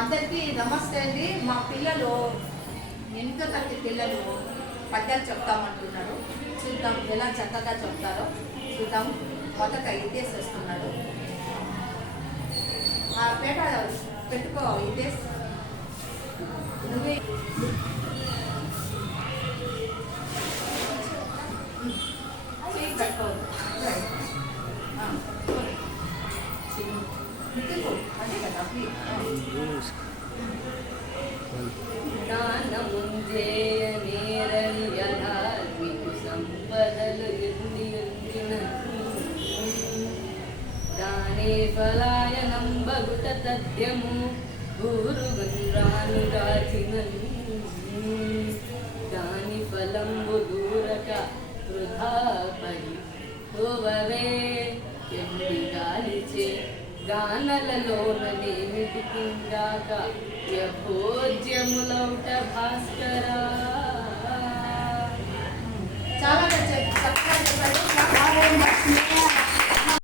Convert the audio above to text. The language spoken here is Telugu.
అందరికీ నమస్తే అండి. మా పిల్లలు 8వ తరగతి పిల్లలు పద్యాలు చెప్తామంటున్నారు. చూద్దాం ఎలా చక్కగా చెప్తారో చూద్దాం. మొదట ఇదేసి వస్తున్నాడు. ఆ పేట పెట్టుకో ఇదేసి నువ్వే పెట్టుకో అదే కదా ದಾನ ಮುಂಜೆಯ ನೇರಳಿಯಲಾದ್ವಿಕು ಸಂಪದಲು ಎಂದಿನ దానే ఫలాయ నంబగుట తథ్యము ఊరుగుండ్రాను రాచినన్ దాని ఫలంబు దూరక వృధా పడి హోవవే ఎండి గాలిచే గానలలోననేమిటి కిందాక యభోజ్యములౌట భాస్కరా